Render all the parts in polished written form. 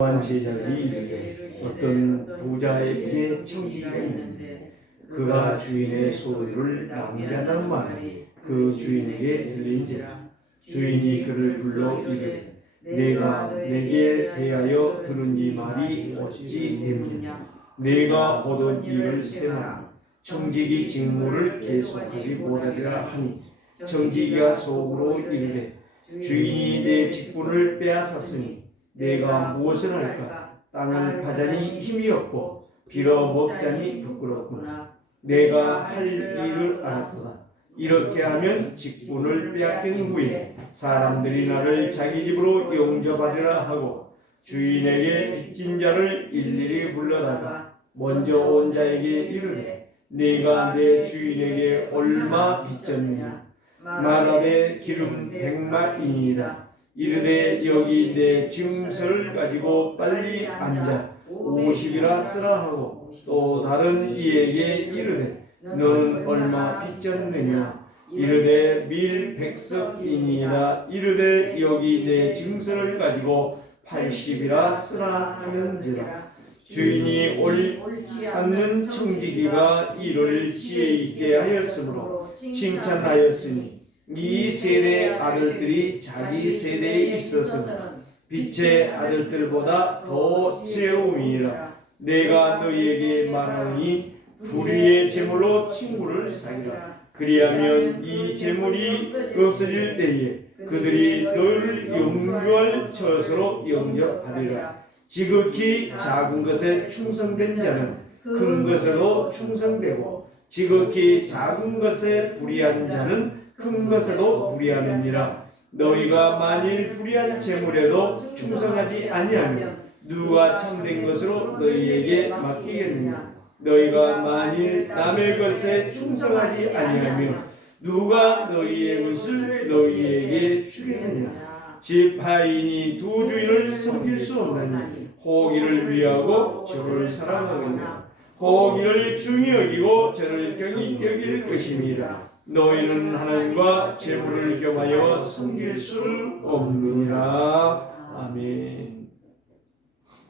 한 제자들이 이르되 어떤 부자에게 청지기가 있는데 그가 주인의 소유를 낭비하다는 말이 그 주인에게 들린지라. 주인이 그를 불러 이르되 내가 내게 대하여 들은 이 말이 어찌 됨이냐. 내가 얻은 일을 세마니 청지기 직무를 계속하지 못하리라 하니, 청지기가 속으로 이르되 주인이 내 직분을 빼앗았으니 내가 무엇을 할까? 땅을 파자니 힘이 없고 빌어 먹자니 부끄럽구나. 내가 할 일을 알았도다. 이렇게 하면 직분을 빼앗긴 후에 사람들이 나를 자기 집으로 용접하리라 하고 주인에게 빚진 자를 일일이 불러다가 먼저 온 자에게 이르되 네가 내 주인에게 얼마 빚졌느냐. 말하되 기름 100마이니이다. 이르되 여기 내 증서를 가지고 빨리 앉아 50이라 쓰라 하고 또 다른 이에게 이르되 너는 얼마 빚졌느냐. 이르되 밀 100석이니이다. 이르되 여기 내 증서를 가지고 80이라 쓰라 하는지라. 주인이 옳지 않는 청지기가 이를 지혜 있게 하였으므로 칭찬하였으니 이 세대 아들들이 자기 세대에 있어서는 빛의 아들들보다 더 지혜로움이니라. 내가 너희에게 말하노니 불의의 제물로 친구를 사귀라. 그리하면 이 제물이 없어질 때에 그들이 너를 영주할 처소로 영접하리라. 지극히 작은 것에 충성된 자는 큰 것에도 충성되고 지극히 작은 것에 불의한 자는 큰 것에도 불의하느니라. 너희가 만일 불의한 재물에도 충성하지 아니하면 누가 참된 것으로 너희에게 맡기겠느냐. 너희가 만일 남의 것에 충성하지 아니하면 누가 너희의 것을 너희에게 주겠느냐. 집 하인이 두 주인을 섬길 수 없나니 호기를 위하고 저를 사랑하느냐. 호기를 중히 여기고 저를 경히 여길 것임이라. 너희는 하나님과 재물을 겸하여 섬길 수 없느니라. 아멘.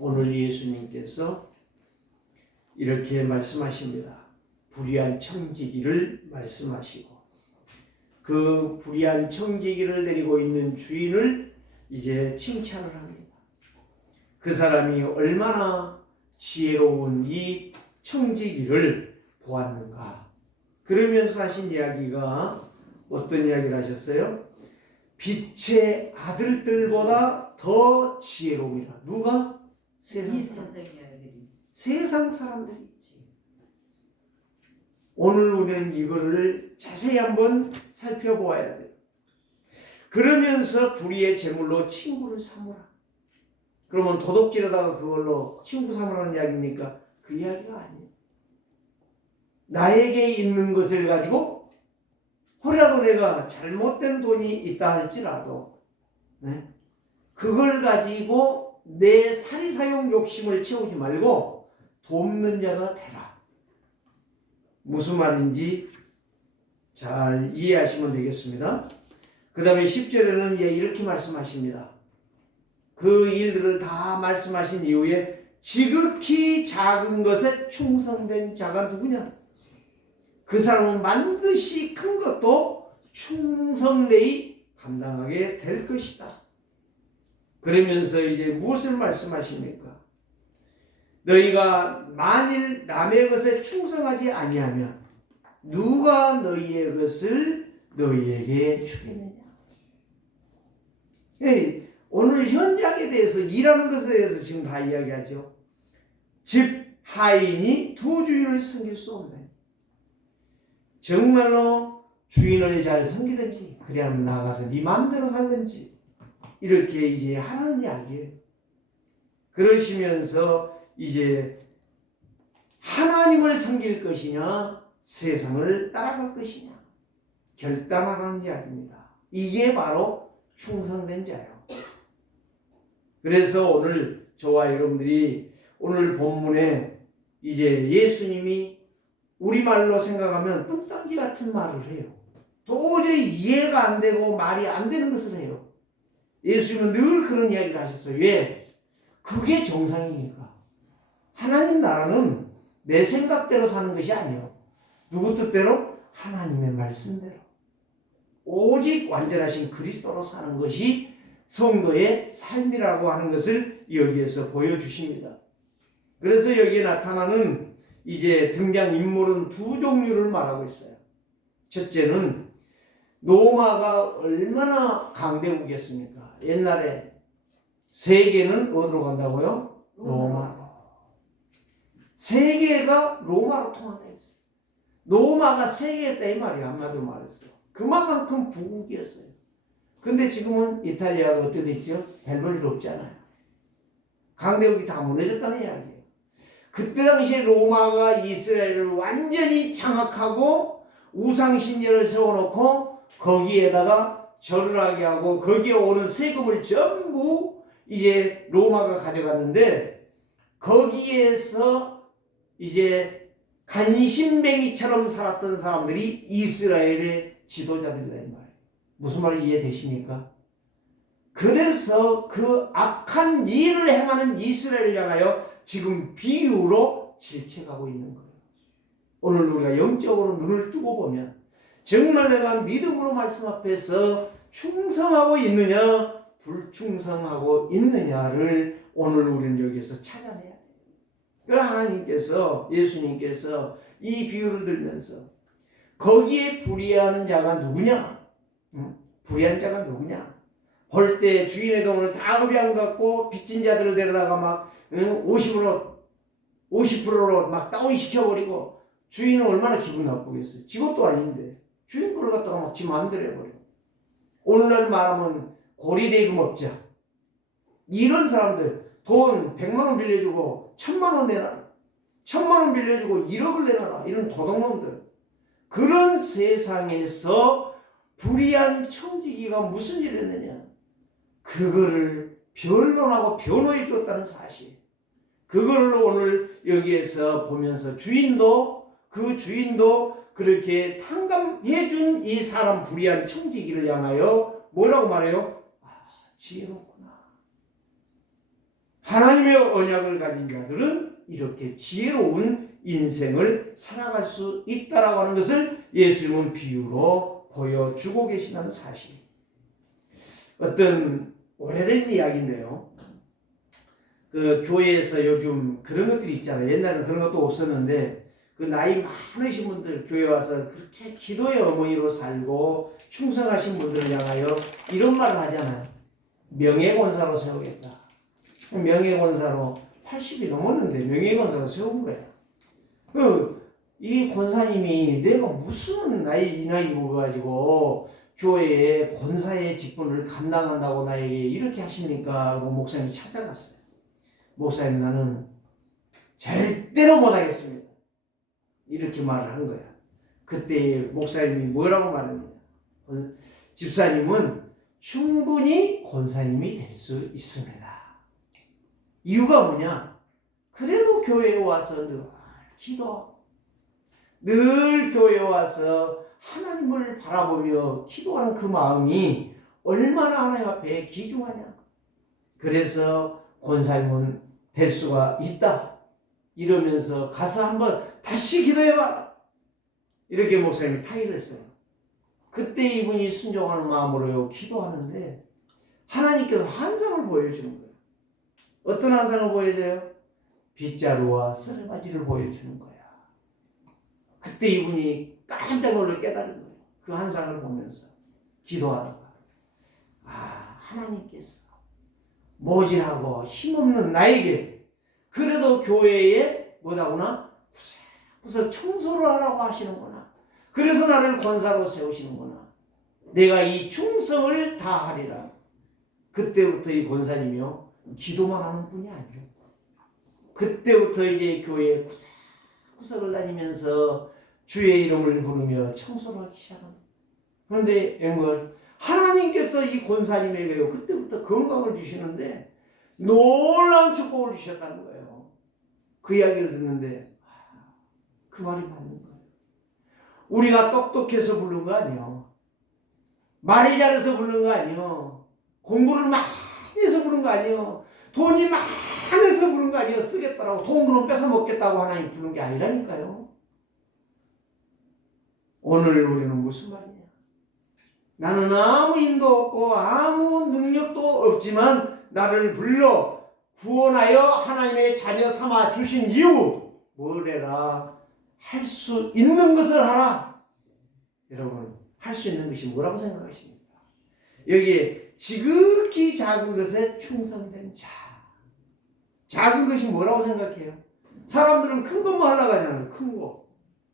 오늘 예수님께서 이렇게 말씀하십니다. 불의한 청지기를 말씀하시고 그 불의한 청지기를 데리고 있는 주인을 이제 칭찬을 합니다. 그 사람이 얼마나 지혜로운 이 청지기를 보았는가. 그러면서 하신 이야기가 어떤 이야기를 하셨어요? 빛의 아들들보다 더 지혜로움이라. 누가? 세상 사람들이. 세상 사람들이. 오늘 우리는 이거를 자세히 한번 살펴보아야 돼요. 그러면서 불의의 제물로 친구를 삼으라. 그러면 도둑질하다가 그걸로 친구 삼으라는 이야기입니까? 그 이야기가 아니에요. 나에게 있는 것을 가지고 혹여라도 내가 잘못된 돈이 있다 할지라도 그걸 가지고 내 사리사욕 욕심을 채우지 말고 돕는 자가 되라. 무슨 말인지 잘 이해하시면 되겠습니다. 그 다음에 10절에는 이렇게 말씀하십니다. 그 일들을 다 말씀하신 이후에 지극히 작은 것에 충성된 자가 누구냐? 그 사람은 반드시 큰 것도 충성되이 감당하게 될 것이다. 그러면서 이제 무엇을 말씀하십니까? 너희가 만일 남의 것에 충성하지 아니하면 누가 너희의 것을 너희에게 주겠느냐. 오늘 현장에 대해서 일하는 것에 대해서 지금 다 이야기하죠. 집 하인이 두 주인을 섬길 수 없네. 정말로 주인을 잘 섬기든지 그래야만 나가서 네 마음대로 살든지 이렇게 이제 하라는 이야기예요. 그러시면서 이제 하나님을 섬길 것이냐 세상을 따라갈 것이냐 결단하라는 이야기입니다. 이게 바로 충성된 자예요. 그래서 오늘 저와 여러분들이 오늘 본문에 이제 예수님이 우리말로 생각하면 뚝딱이 같은 말을 해요. 도저히 이해가 안 되고 말이 안 되는 것을 해요. 예수님은 늘 그런 이야기를 하셨어요. 왜? 그게 정상이니까. 하나님 나라는 내 생각대로 사는 것이 아니요. 누구 뜻대로? 하나님의 말씀대로. 오직 완전하신 그리스도로 사는 것이 성도의 삶이라고 하는 것을 여기에서 보여주십니다. 그래서 여기에 나타나는 이제 등장인물은 두 종류를 말하고 있어요. 첫째는 로마가 얼마나 강대국이었습니까? 옛날에 세계는 어디로 간다고요? 로마로. 세계가 로마로 통한다 했어요. 로마가 세계였다 이 말이야. 한마디로 말했어. 그만큼 부국이었어요. 근데 지금은 이탈리아가 어떻게 됐죠? 별 볼 일 없잖아요. 강대국이 다 무너졌다는 이야기예요. 그때 당시에 로마가 이스라엘을 완전히 장악하고 우상신전을 세워놓고 거기에다가 절을 하게 하고 거기에 오는 세금을 전부 이제 로마가 가져갔는데 거기에서 이제 간신뱅이처럼 살았던 사람들이 이스라엘의 지도자들이다 이 말이에요. 무슨 말이 이해되십니까? 그래서 그 악한 일을 행하는 이스라엘을 향하여 지금 비유로 질책하고 있는 거예요. 오늘 우리가 영적으로 눈을 뜨고 보면 정말 내가 믿음으로 말씀 앞에서 충성하고 있느냐 불충성하고 있느냐를 오늘 우리는 여기에서 찾아내야 돼요. 그러나 하나님께서 예수님께서 이 비유를 들면서 거기에 불의한 자가 누구냐? 불의한 자가 누구냐? 볼 때 주인의 돈을 다 흡양 갖고 빚진 자들을 데려다가 막 50%로 막 다운시켜버리고 주인은 얼마나 기분 나쁘겠어요. 지 것도 아닌데 주인 거를 갖다가 막 지 마음대로 해버려. 오늘날 말하면 고리대금업자 이런 사람들 돈 100만 원 빌려주고 1000만 원 내놔라. 1000만 원 빌려주고 1억을 내놔라. 이런 도둑놈들. 그런 세상에서 불의한 청지기가 무슨 일을 했느냐. 그거를 변론하고 변호해 주었다는 사실. 그걸 오늘 여기에서 보면서 그 주인도 그렇게 탕감해 준 이 사람 불의한 청지기를 향하여 뭐라고 말해요? 지혜롭구나. 하나님의 언약을 가진 자들은 이렇게 지혜로운 인생을 살아갈 수 있다라고 하는 것을 예수님은 비유로 보여주고 계시다는 사실. 어떤 오래된 이야기인데요. 그 교회에서 요즘 그런 것들이 있잖아요. 옛날에는 그런 것도 없었는데 그 나이 많으신 분들 교회 와서 그렇게 기도의 어머니로 살고 충성하신 분들을 향하여 이런 말을 하잖아요. 명예권사로 세우겠다. 명예권사로 80이 넘었는데 명예권사로 세운 거야. 이 권사님이 내가 무슨 이 나이 먹어가지고 교회에 권사의 직분을 감당한다고 나에게 이렇게 하십니까? 하고 목사님이 찾아갔어요. 목사님 나는 절대로 못하겠습니다. 이렇게 말을 한 거야. 그때 목사님이 뭐라고 말했느냐. 집사님은 충분히 권사님이 될 수 있습니다. 이유가 뭐냐? 그래도 교회에 와서 늘 교회에 와서 하나님을 바라보며 기도하는 그 마음이 얼마나 하나님 앞에 귀중하냐. 그래서 권사님은 될 수가 있다. 이러면서 가서 한번 다시 기도해봐라. 이렇게 목사님이 타의를 했어요. 그때 이분이 순종하는 마음으로 기도하는데 하나님께서 환상을 보여주는 거예요. 어떤 환상을 보여줘요? 빗자루와 쓰레바지를 보여주는 거야. 그때 이분이 깜짝 놀라 깨달은 거예요. 그 환상을 보면서 기도하다가 하나님께서 모질하고 힘없는 나에게 그래도 교회에 뭐다구나 구석구석 청소를 하라고 하시는구나. 그래서 나를 권사로 세우시는구나. 내가 이 충성을 다하리라. 그때부터 이 권사님이요 기도만 하는 분이 아니에요. 그때부터 이제 교회에 구석구석을 다니면서 주의 이름을 부르며 청소를 하기 시작합니다. 그런데 앵글 하나님께서 이 권사님에게요 그때부터 건강을 주시는데 놀라운 축복을 주셨다는 거예요. 그 이야기를 듣는데 그 말이 맞는 거예요. 우리가 똑똑해서 부른 거 아니에요. 말이 잘해서 부른 거 아니에요. 공부를 많이 해서 부른 거 아니에요. 돈이 많아서 부른 거 아니에요. 쓰겠다라고. 돈 그럼 뺏어 먹겠다고 하나님 부른 게 아니라니까요. 오늘 우리는 무슨 말이냐? 나는 아무 힘도 없고 아무 능력도 없지만 나를 불러 구원하여 하나님의 자녀 삼아 주신 이유 뭐래라? 할 수 있는 것을 하라. 여러분, 할 수 있는 것이 뭐라고 생각하십니까? 여기에 지극히 작은 것에 충성된 자. 작은 것이 뭐라고 생각해요? 사람들은 큰 것만 하려고 하잖아요. 큰 거.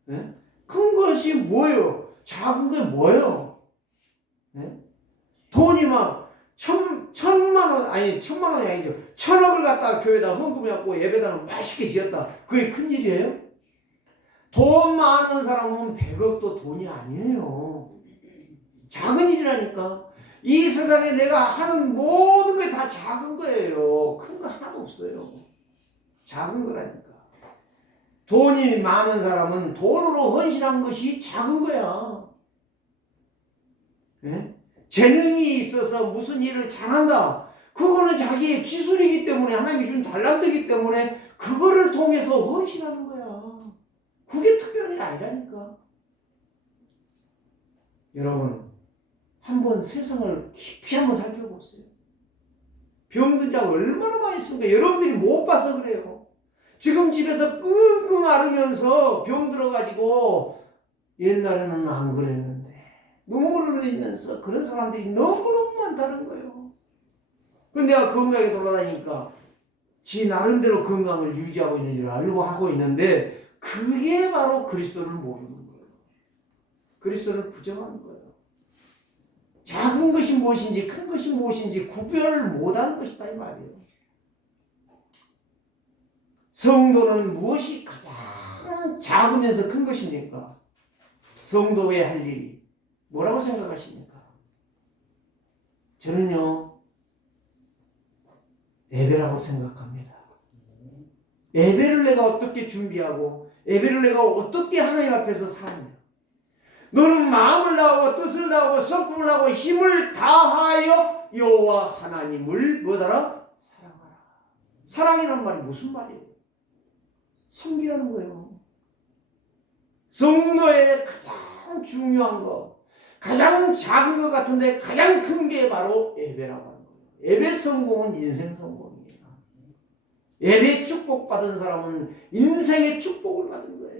네? 큰 것이 뭐예요? 작은 게 뭐예요? 네? 돈이 막 천만 원이 아니죠. 1,000억을 갖다가 교회에다 헌금해갖고 예배당을 맛있게 지었다. 그게 큰 일이에요? 돈 많은 사람은 100억도 돈이 아니에요. 작은 일이라니까. 이 세상에 내가 하는 모든 게 다 작은 거예요. 큰 거 하나도 없어요. 작은 거라니까. 돈이 많은 사람은 돈으로 헌신한 것이 작은 거야. 네? 재능이 있어서 무슨 일을 잘한다. 그거는 자기의 기술이기 때문에 하나님이 준 달란트이기 때문에 그거를 통해서 헌신하는 거야. 그게 특별한 게 아니라니까. 여러분, 한번 세상을 깊이 한번 살펴보세요. 병든 자가 얼마나 많이 있습니까? 여러분들이 못 봐서 그래요. 지금 집에서 끙끙 앓으면서 병들어가지고 옛날에는 안 그랬는데 눈물을 흘리면서 그런 사람들이 너무너무 많다는 거예요. 그런데 내가 건강하게 돌아다니니까 지 나름대로 건강을 유지하고 있는 줄 알고 하고 있는데 그게 바로 그리스도를 모르는 거예요. 그리스도를 부정하는 거예요. 작은 것이 무엇인지 큰 것이 무엇인지 구별을 못하는 것이다 이 말이에요. 성도는 무엇이 가장 작으면서 큰 것입니까? 성도의 할 일이 뭐라고 생각하십니까? 저는요 예배라고 생각합니다. 예배를 내가 어떻게 준비하고 예배를 내가 어떻게 하나님 앞에서 사느냐. 너는 마음을 다하고 뜻을 다하고 성품을 다하고 힘을 다하여 여호와 하나님을 뭐더라? 사랑하라. 사랑이란 말이 무슨 말이에요? 섬기라는 거예요. 성도의 가장 중요한 거, 가장 작은 것 같은데 가장 큰 게 바로 예배라고 하는 거예요. 예배 성공은 인생 성공이에요. 예배 축복받은 사람은 인생의 축복을 받은 거예요.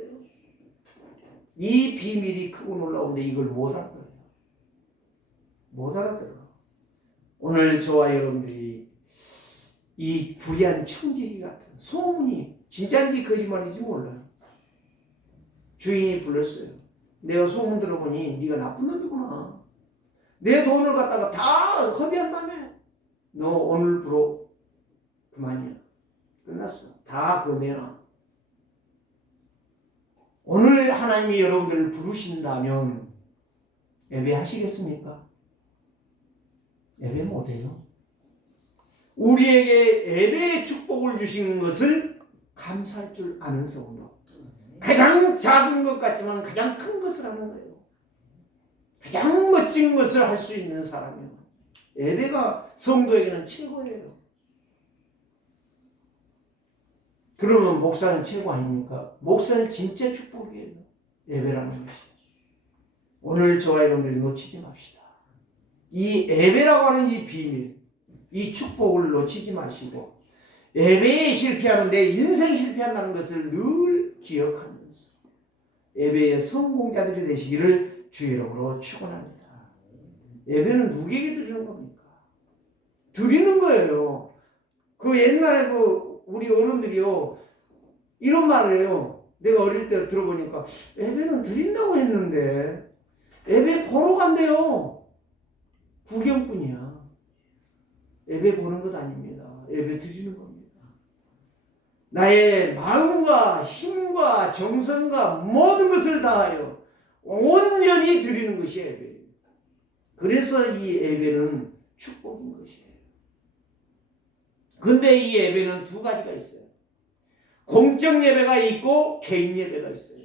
이 비밀이 크고 놀라운데 이걸 못 알아들어요. 못 알아들어. 오늘 저와 여러분들이 이 불의한 청지기 같은 소문이 진짜인지 거짓말인지 몰라요. 주인이 불렀어요. 내가 소문 들어보니 네가 나쁜 놈이구나. 내 돈을 갖다가 다 허비한다며. 너 오늘부로 그만이야. 끝났어. 다 그거 내놔. 오늘 하나님이 여러분들을 부르신다면 예배하시겠습니까? 예배 못해요. 우리에게 예배의 축복을 주신 것을 감사할 줄 아는 성도. 가장 작은 것 같지만 가장 큰 것을 하는 거예요. 가장 멋진 것을 할 수 있는 사람이요. 예배가 성도에게는 최고예요. 그러면 목사는 최고 아닙니까? 목사는 진짜 축복이에요. 예배라는 것이. 오늘 저와 여러분들이 놓치지 맙시다. 이 예배라고 하는 이 비밀, 이 축복을 놓치지 마시고 예배에 실패하는 내 인생 실패한다는 것을 늘 기억하면서 예배의 성공자들이 되시기를 주의 이름으로 축원합니다. 예배는 누구에게 드리는 겁니까? 드리는 거예요. 그 옛날에 우리 어른들이요 이런 말을 해요. 내가 어릴 때 들어보니까 예배는 드린다고 했는데 예배 보러 간대요. 구경꾼이야. 예배 보는 것 아닙니다. 예배 드리는 겁니다. 나의 마음과 힘과 정성과 모든 것을 다하여 온전히 드리는 것이 예배예요. 그래서 이 예배는 축복인 것이에요. 근데 이 예배는 두 가지가 있어요. 공적 예배가 있고 개인 예배가 있어요.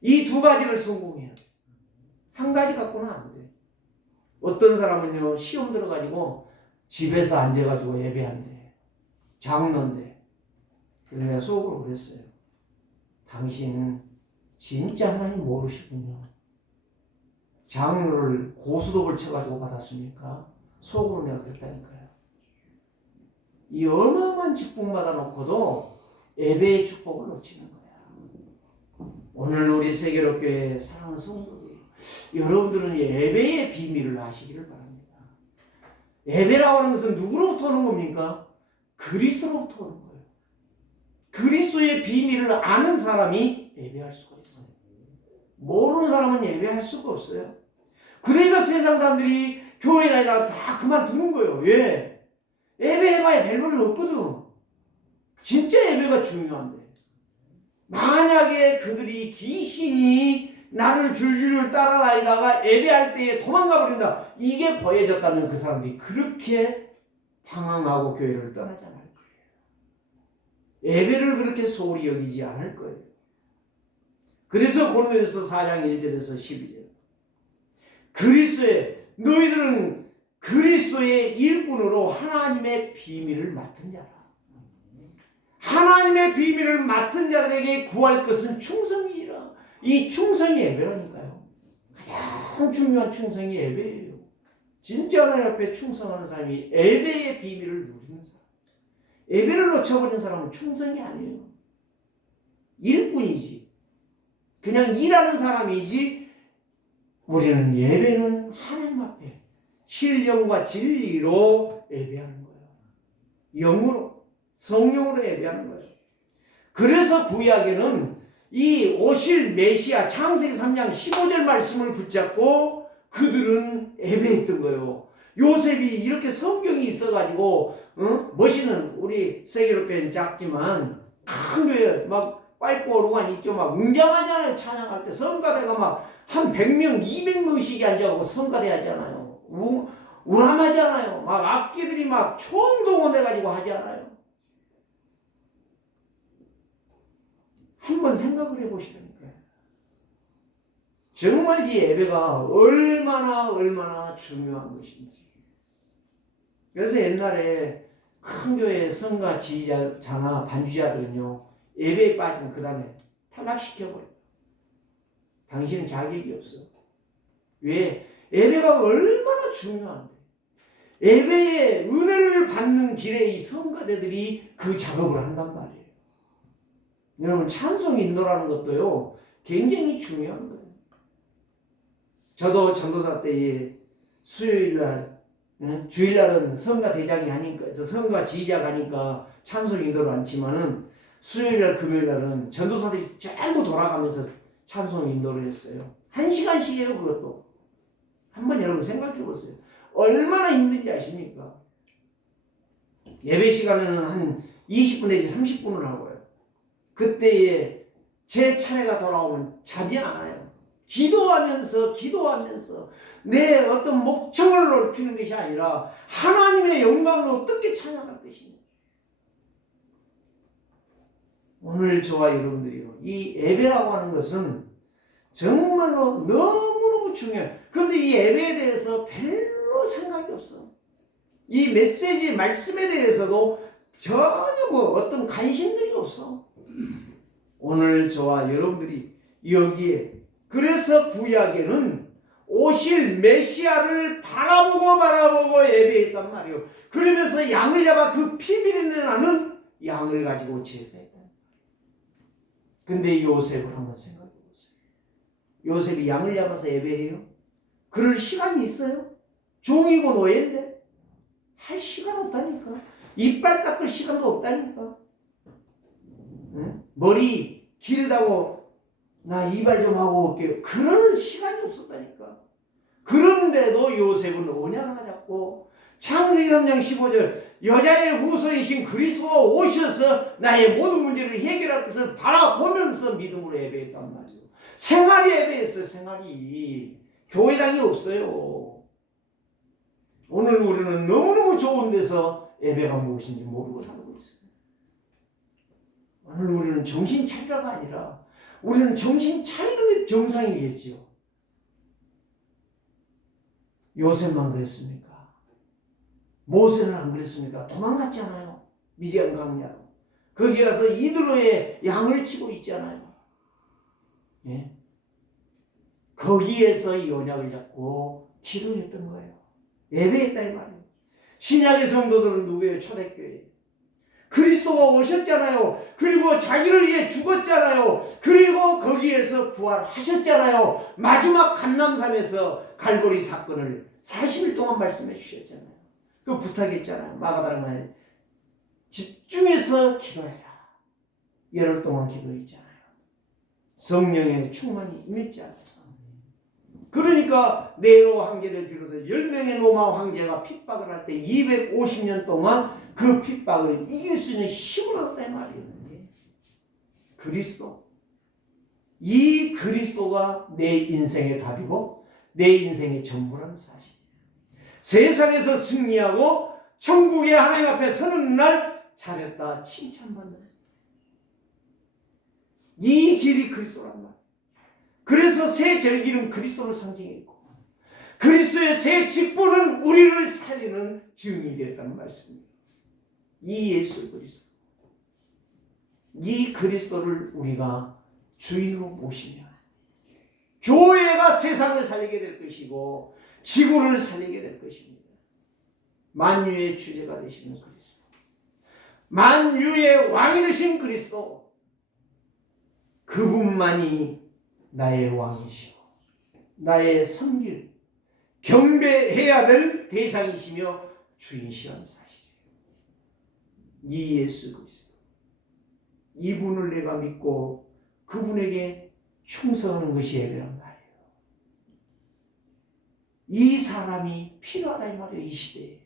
이 두 가지를 성공해야 돼. 한 가지 갖고는 안 돼. 어떤 사람은요 시험 들어가지고 집에서 앉아가지고 예배한대. 장로인데. 그래서 내가 속으로 그랬어요. 당신 진짜 하나님 모르시군요. 장로를 고스톱을 쳐가지고 받았습니까? 속으로 내가 그랬다니까요. 이 어마어마한 직분 받아놓고도 예배의 축복을 놓치는 거야. 오늘 우리 세계로교회 사랑하는 성도들, 여러분들은 예배의 비밀을 아시기를 바랍니다. 예배라고 하는 것은 누구로부터 오는 겁니까? 그리스도로부터 오는 거예요. 그리스도의 비밀을 아는 사람이 예배할 수가 있어요. 모르는 사람은 예배할 수가 없어요. 그러니까 세상 사람들이 교회 다니다가 다 그만두는 거예요. 왜? 예배해봐야 별볼일 없거든. 진짜 예배가 중요한데. 만약에 그들이 귀신이 나를 줄줄 따라다니다가 예배할 때에 도망가 버린다. 이게 보여졌다면 그 사람들이 그렇게 방황하고 교회를 떠나지 않을 거예요. 예배를 그렇게 소홀히 여기지 않을 거예요. 그래서 고린도전서 4장 1절에서 12절. 너희들은 그리스도의 일꾼으로 하나님의 비밀을 맡은 자라. 하나님의 비밀을 맡은 자들에게 구할 것은 충성이라. 이 충성이 예배라니까요. 가장 중요한 충성이 예배예요. 진짜 하나님 앞에 충성하는 사람이 예배의 비밀을 누리는 사람. 예배를 놓쳐버린 사람은 충성이 아니에요. 일꾼이지. 그냥 일하는 사람이지. 우리는 예배는 하나님 앞에 신령과 진리로 예배하는 거예요. 영으로, 성령으로 예배하는 거예요. 그래서 구약에는 이 오실 메시아 창세기 3장 15절 말씀을 붙잡고 그들은 예배했던 거예요. 요셉이 이렇게 성경이 있어가지고 멋있는 우리 세계로교회는 작지만 큰 교회 막 파이프 오르간 있죠. 막 웅장하잖아요. 찬양할 때 성가대가 막 한 100명, 200명씩이 앉아가고 성가대 하잖아요. 우람하잖아요. 막 악기들이 막 총동원해가지고 하지 않아요. 한번 생각을 해보시라니까요. 정말 이 예배가 얼마나 중요한 것인지. 그래서 옛날에 큰 교회 성가 지휘자나 반주자들은요, 예배에 빠지면 그 다음에 탈락시켜버려요. 당신은 자격이 없어. 왜? 예배가 얼마나 중요한데. 예배의 은혜를 받는 길에 이 성가대들이 그 작업을 한단 말이에요. 여러분, 찬송 인도라는 것도요, 굉장히 중요한 거예요. 저도 전도사 때에 수요일날, 주일날은 성가 대장이 하니까, 그래서 성가 지휘자가 하니까 찬송 인도를 않지만은 수요일날, 금요일날은 전도사들이 짧고 돌아가면서 찬송 인도를 했어요. 1시간씩이에요, 그것도. 한번 여러분 생각해 보세요. 얼마나 힘든지 아십니까? 예배 시간에는 한 20분 내지 30분을 하고요. 그때에 제 차례가 돌아오면 잠이 안 와요. 기도하면서 내 어떤 목청을 높이는 것이 아니라 하나님의 영광을 어떻게 찬양할 것이냐. 오늘 저와 여러분들이요, 이 예배라고 하는 것은 정말로 너무너무 중요해요. 그런데 이 예배에 대해서 별로 생각이 없어. 이 메시지, 말씀에 대해서도 전혀 어떤 관심들이 없어. 오늘 저와 여러분들이 여기에, 그래서 구약에는 오실 메시아를 바라보고 예배했단 말이에요. 그러면서 양을 잡아 그 피비린내 나는 양을 가지고 제사했다. 근데 요셉을 한번 생각해 보세요. 요셉이 양을 잡아서 예배해요? 그럴 시간이 있어요? 종이고 노예인데 할 시간 없다니까. 이빨 닦을 시간도 없다니까. 응? 머리 길다고 나 이발 좀 하고 올게요. 그럴 시간이 없었다니까. 그런데도 요셉은 언약 하나 잡고 창세기 3장 15절 여자의 후손이신 그리스도가 오셔서 나의 모든 문제를 해결할 것을 바라보면서 믿음으로 예배했단 말이에요. 생활이 예배했어요. 생활이. 교회당이 없어요. 오늘 우리는 너무너무 좋은 데서 예배가 무엇인지 모르고 살고 있어요. 오늘 우리는 정신 차리라가 아니라 우리는 정신 차리는 게 정상이겠지요. 요셉만 그랬습니까? 모세는 안 그랬습니까? 도망갔잖아요. 미디안 광야로. 거기 가서 이드로의 양을 치고 있잖아요. 예? 거기에서 이 언약을 잡고 기도했던 거예요. 예배했다 이 말이에요. 신약의 성도들은 누구예요? 초대교회. 그리스도가 오셨잖아요. 그리고 자기를 위해 죽었잖아요. 그리고 거기에서 부활하셨잖아요. 마지막 감람산에서 갈보리 사건을 40일 동안 말씀해 주셨잖아요. 그 부탁했잖아요. 마가다라에 집중해서 기도해라. 열흘 동안 기도했잖아요. 성령의 충만이 임했지 않아요. 그러니까 네로 황제를 비롯해 10명의 로마 황제가 핍박을 할 때 250년 동안 그 핍박을 이길 수 있는 힘을 얻었다 이 말이에요. 그리스도. 이 그리스도가 내 인생의 답이고 내 인생의 전부라는 사실이에요. 세상에서 승리하고 천국의 하나님 앞에 서는 날 잘했다 칭찬받는 이 길이 그리스도란 말이에요. 그래서 새 절기는 그리스도를 상징했고 그리스도의 새 직분은 우리를 살리는 증인이 되었다는 말씀입니다. 이 예수 그리스도, 이 그리스도를 우리가 주인으로 모시면 교회가 세상을 살리게 될 것이고 지구를 살리게 될 것입니다. 만유의 주제가 되시는 그리스도, 만유의 왕이 되신 그리스도, 그분만이 나의 왕이시고 나의 섬길 경배해야 될 대상이시며 주인이시라는 사실이에요. 이 예수 그리스도, 이분을 내가 믿고 그분에게 충성하는 것이 예배란 말이에요. 이 사람이 필요하다 이 말이에요. 이 시대에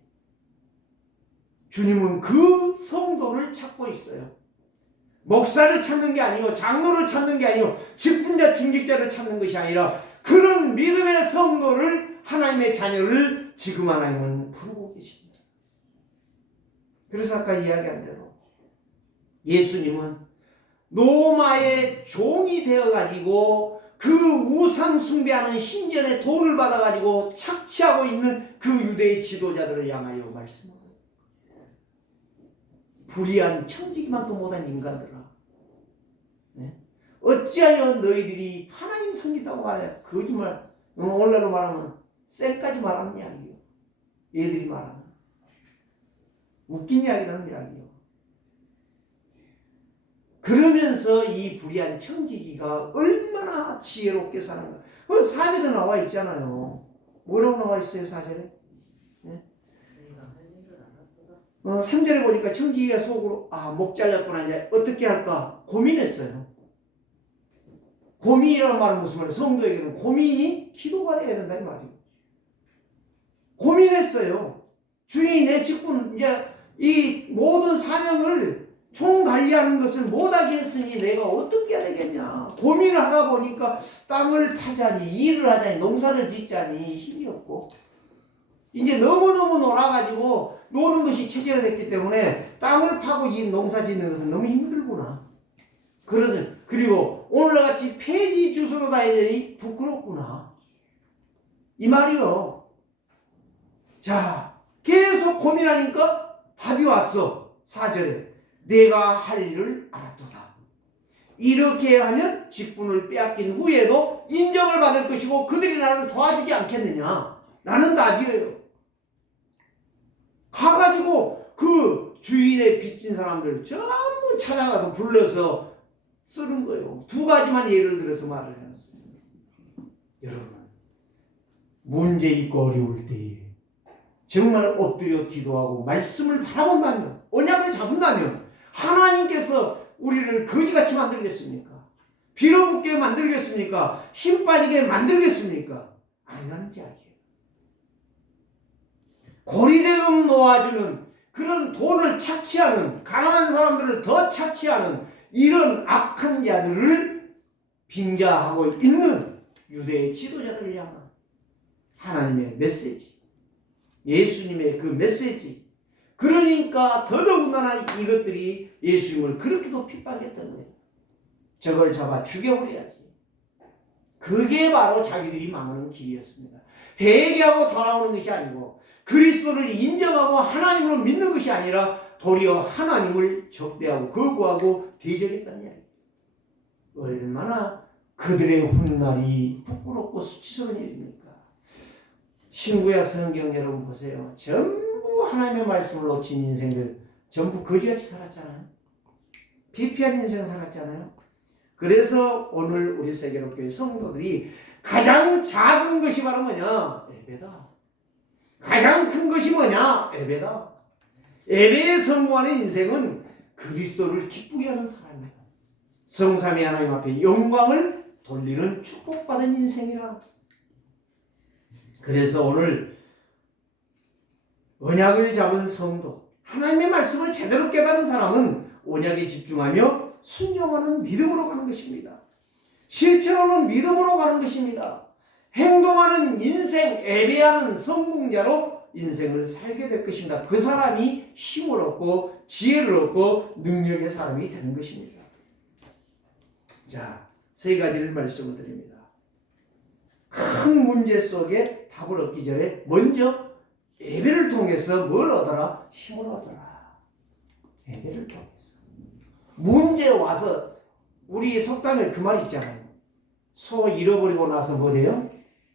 주님은 그 성도를 찾고 있어요. 목사를 찾는 게 아니고 장로를 찾는 게 아니고 직분자 중직자를 찾는 것이 아니라 그런 믿음의 성도를 하나님의 자녀를 지금 하나님은 부르고 계십니다. 그래서 아까 이야기한 대로 예수님은 로마의 종이 되어가지고 그 우상 숭배하는 신전에 돈을 받아가지고 착취하고 있는 그 유대의 지도자들을 향하여 말씀합니다. 불의한 청지기만도 못한 인간들아, 네? 어찌하여 너희들이 하나님 섬긴다고 말해? 거짓말. 오늘날로 말하면 쌩까지 말하는 이야기예요. 얘들이 말하는 웃긴 이야기라는 이야기예요. 그러면서 이 불의한 청지기가 얼마나 지혜롭게 사는가. 그 사절에 나와 있잖아요. 뭐라고 나와 있어요 사절에? 네? 3절에 보니까 청지기가 속으로 목 잘렸구나 이제 어떻게 할까 고민했어요. 고민이라는 말은 무슨 말이에요? 성도에게는 고민이 기도가 돼야 된다 이 말이에요. 고민했어요. 주인이 내 직분 이제 이 모든 사명을 총관리하는 것을 못하게 했으니 내가 어떻게 해야 되겠냐. 고민을 하다 보니까 땅을 파자니 일을 하자니 농사를 짓자니 힘이 없고 이제 너무너무 놀아가지고 노는 것이 체질화됐기 때문에 땅을 파고 이 농사 짓는 것은 너무 힘들구나. 그리고 오늘같이 폐지 주소로 다니더니 부끄럽구나. 이 말이요. 자, 계속 고민하니까 답이 왔어. 4절에 내가 할 일을 알았도다. 이렇게 하면 직분을 빼앗긴 후에도 인정을 받을 것이고 그들이 나를 도와주지 않겠느냐. 라는 답이에요. 가가지고 그 주인의 빚진 사람들 전부 찾아가서 불러서 쓰는 거예요. 2가지만 예를 들어서 말을 해놨어요. 여러분, 문제 있고 어려울 때에 정말 엎드려 기도하고 말씀을 바라본다면, 언약을 잡은다면 하나님께서 우리를 거지같이 만들겠습니까? 빌어붙게 만들겠습니까? 힘 빠지게 만들겠습니까? 아니라는 이야기예요. 고리대금 놓아주는 그런 돈을 착취하는 가난한 사람들을 더 착취하는 이런 악한 자들을 빙자하고 있는 유대의 지도자들을 향한 하나님의 메시지, 예수님의 그 메시지. 그러니까 더더군다나 이것들이 예수님을 그렇게도 핍박했던 거예요. 저걸 잡아 죽여버려야지. 그게 바로 자기들이 망하는 길이었습니다. 회개하고 돌아오는 것이 아니고 그리스도를 인정하고 하나님으로 믿는 것이 아니라 도리어 하나님을 적대하고 거부하고 대적했다는 이야기. 얼마나 그들의 훗날이 부끄럽고 수치스러운 일입니까? 신구약 성경 여러분 보세요. 전부 하나님의 말씀을 놓친 인생들 전부 거지같이 살았잖아요. 피폐한 인생 살았잖아요. 그래서 오늘 우리 세계로교회 성도들이 가장 작은 것이 바로 뭐냐? 예배다. 가장 큰 것이 뭐냐? 예배다. 예배에 성공하는 인생은 그리스도를 기쁘게 하는 사람입니다. 성삼위 하나님 앞에 영광을 돌리는 축복받은 인생이라. 그래서 오늘 언약을 잡은 성도, 하나님의 말씀을 제대로 깨달은 사람은 언약에 집중하며 순종하는 믿음으로 가는 것입니다. 실제로는 믿음으로 가는 것입니다. 행동하는 인생, 예배하는 성공자로 인생을 살게 될 것입니다. 그 사람이 힘을 얻고 지혜를 얻고 능력의 사람이 되는 것입니다. 자, 세 가지를 말씀을 드립니다. 큰 문제 속에 답을 얻기 전에 먼저 예배를 통해서 뭘 얻어라? 힘을 얻어라. 예배를 통해서. 문제 와서 우리 속담에 그 말 있잖아요. 소 잃어버리고 나서 뭐래요?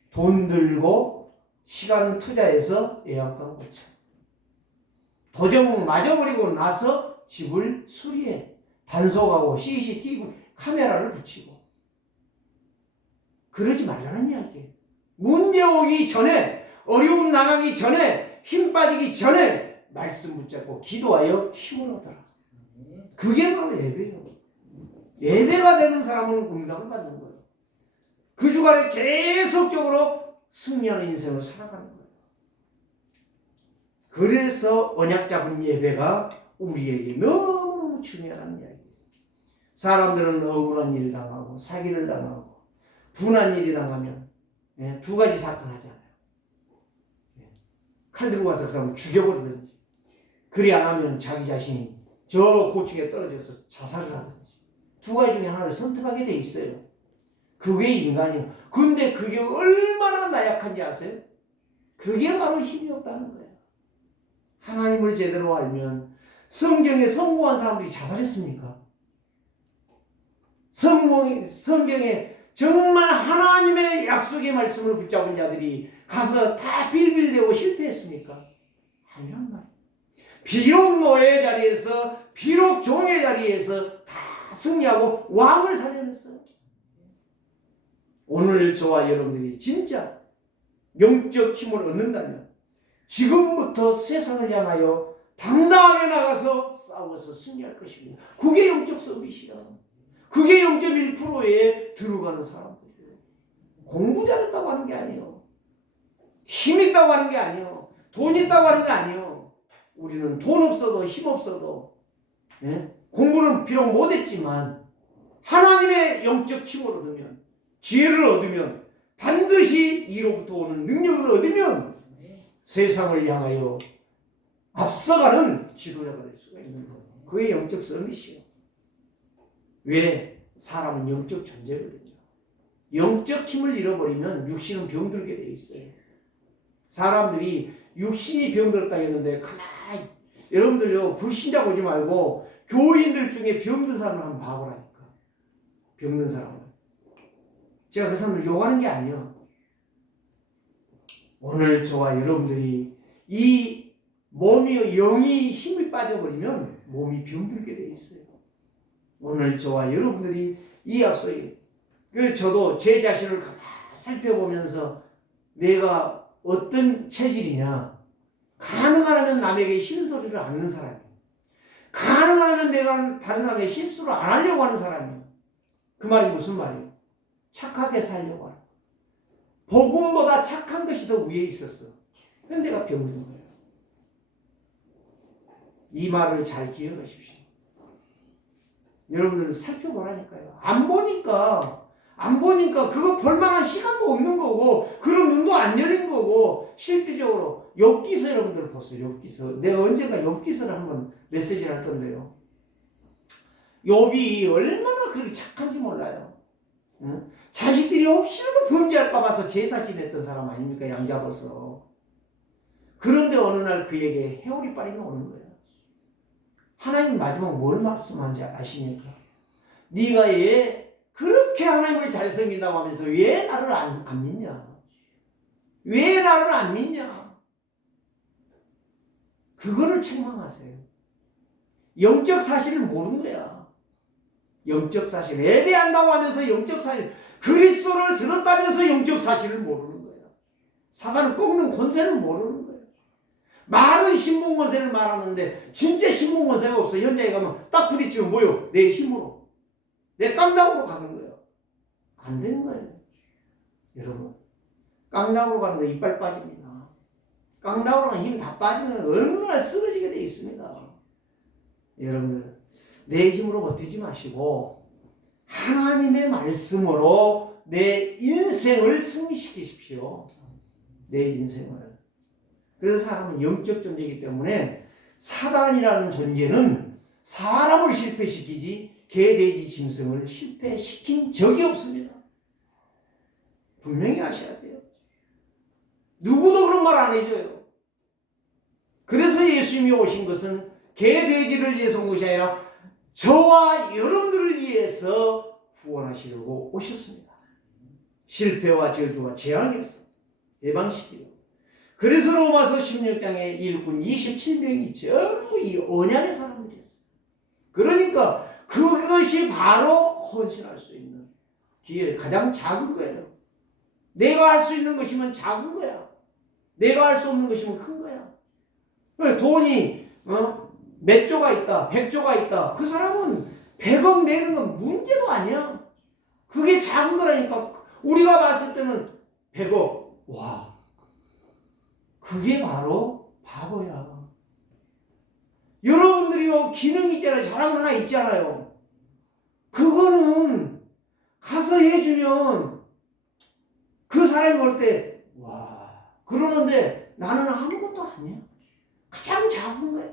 돈 들고 시간 투자해서 에어컨 고쳐. 도장 맞아버리고 나서 집을 수리해. 단속하고 CCTV 카메라를 붙이고. 그러지 말라는 이야기예요. 문제 오기 전에, 어려움 나가기 전에, 힘 빠지기 전에 말씀 붙잡고 기도하여 힘을 얻어라. 그게 바로 예배예요. 예배가 되는 사람은 응답을 받는 거예요. 그 주간에 계속적으로 승리하는 인생을 살아가는 거예요. 그래서 언약 잡은 예배가 우리에게 너무너무 중요한 이야기예요. 사람들은 억울한 일을 당하고 사기를 당하고 분한 일이 당하면 두 가지 사건 하잖아요. 칼 들고 가서 그 사람을 죽여버리든지, 그리 안 하면 자기 자신이 저 고층에 떨어져서 자살을 하든지, 두 가지 중에 하나를 선택하게 돼 있어요. 그게 인간이에요. 근데 그게 얼마나 나약한지 아세요? 그게 바로 힘이 없다는 거예요. 하나님을 제대로 알면 성경에 성공한 사람들이 자살했습니까? 성경에 정말 하나님의 약속의 말씀을 붙잡은 자들이 가서 다 빌빌대고 실패했습니까? 아니란 말이에요. 비록 노예의 자리에서, 비록 종의 자리에서 다 승리하고 왕을 살려냈어요. 오늘 저와 여러분들이 진짜 영적 힘을 얻는다면 지금부터 세상을 향하여 당당하게 나가서 싸워서 승리할 것입니다. 그게 영적 서밋이야. 그게 0.1%에 들어가는 사람들이에요. 공부 잘했다고 하는 게 아니에요. 힘 있다고 하는 게 아니에요. 돈 있다고 하는 게 아니에요. 우리는 돈 없어도 힘 없어도 공부는 비록 못했지만 하나님의 영적 힘을 얻으면, 지혜를 얻으면, 반드시 이로부터 오는 능력을 얻으면 세상을 향하여 앞서가는 지도자가 될 수가 있는 거예요. 그게 영적 서밋이에요. 왜? 사람은 영적 존재거든요. 영적 힘을 잃어버리면 육신은 병들게 돼 있어요. 사람들이 육신이 병들었다 했는데 가만히, 여러분들요, 불신자 보지 말고 교인들 중에 병든 사람을 한번 봐보라니까. 병든 사람을. 제가 그 사람을 욕하는 게 아니에요. 오늘 저와 여러분들이 이 몸이, 영이 힘이 빠져버리면 몸이 병들게 돼 있어요. 오늘 저와 여러분들이 이 약속이, 저도 제 자신을 가만히 살펴보면서 내가 어떤 체질이냐, 가능하면 남에게 신소리를 않는 사람이에요. 가능하면 내가 다른 사람에게 실수를 안 하려고 하는 사람이에요. 그 말이 무슨 말이에요? 착하게 살려고 하는. 복음보다 착한 것이 더 위에 있었어. 그런데 내가 병든 거예요. 이 말을 잘 기억하십시오. 여러분들은 살펴보라니까요. 안 보니까 그거 볼만한 시간도 없는 거고, 그런 눈도 안 열린 거고, 실질적으로 욥기서 여러분들 보세요. 욥기서. 내가 언젠가 욥기서를 한번 메시지를 할 건데요. 욥이 얼마나 그렇게 착한지 몰라요. 응? 자식들이 혹시라도 범죄할까 봐서 제사 지냈던 사람 아닙니까? 양 잡아서. 그런데 어느 날 그에게 해오리빨이 오는 거예요. 하나님 마지막 뭘 말씀하는지 아십니까? 네가 얘 그렇게 하나님을 잘 섬긴다고 하면서 왜 나를 안 믿냐? 왜 나를 안 믿냐? 그거를 책망하세요. 영적 사실을 모르는 거야. 영적 사실. 예배한다고 하면서 영적 사실. 그리스도를 들었다면서 영적 사실을 모르는 거야. 사단을 꺾는 권세를 모르는 거야. 말은 신분 권세를 말하는데 진짜 신분 권세가 없어. 현장에 가면 딱 부딪히면 뭐요? 내 힘으로. 내 깡다구로 가는 거예요. 안 되는 거예요. 여러분. 깡다구로 가는 거 이빨 빠집니다. 깡다구로 가는 힘 다 빠지면 얼마나 쓰러지게 돼 있습니다. 여러분들. 내 힘으로 버티지 마시고 하나님의 말씀으로 내 인생을 승리시키십시오. 내 인생을. 그래서 사람은 영적 존재이기 때문에 사단이라는 존재는 사람을 실패시키지 개, 돼지, 짐승을 실패시킨 적이 없습니다. 분명히 아셔야 돼요. 누구도 그런 말 안 해줘요. 그래서 예수님이 오신 것은 개, 돼지를 위해서 온 것이 아니라 저와 여러분들을 위해서 구원하시려고 오셨습니다. 실패와 저주와 재앙에서 예방시키려고. 그래서 로마서 16장에 일꾼 27명이 전부 이 언약의 사람들이었어요. 그러니까 그것이 바로 헌신할 수 있는 기회, 가장 작은 거예요. 내가 할 수 있는 것이면 작은 거야. 내가 할 수 없는 것이면 큰 거야. 돈이 몇 조가 있다, 100조가 있다. 그 사람은 100억 내는 건 문제도 아니야. 그게 작은 거라니까. 우리가 봤을 때는 100억. 와, 그게 바로 바보야. 여러분들이요, 기능 있잖아요. 자랑 하나 있잖아요. 그거는 가서 해주면 그 사람이 볼 때, 와, 그러는데 나는 아무것도 아니야. 가장 작은 거야.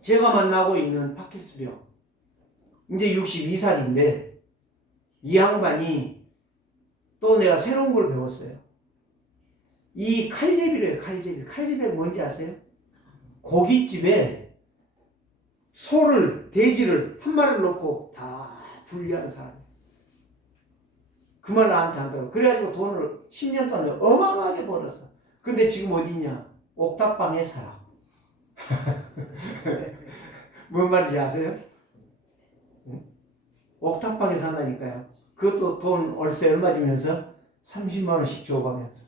제가 만나고 있는 파킨스병. 이제 62살인데, 이 양반이 또 내가 새로운 걸 배웠어요. 이 칼제비래요, 칼제비. 칼제비가 뭔지 아세요? 고깃집에 소를, 돼지를 한 마리를 넣고 다 분리하는 사람이에요. 그 말 나한테 하더라고. 그래가지고 돈을 10년 동안에 어마어마하게 벌었어. 근데 지금 어디 있냐? 옥탑방에 살아. 뭔 말인지 아세요? 옥탑방에 산다니까요. 그것도 돈 월세 얼마 주면서 30만 원씩 줘가면서.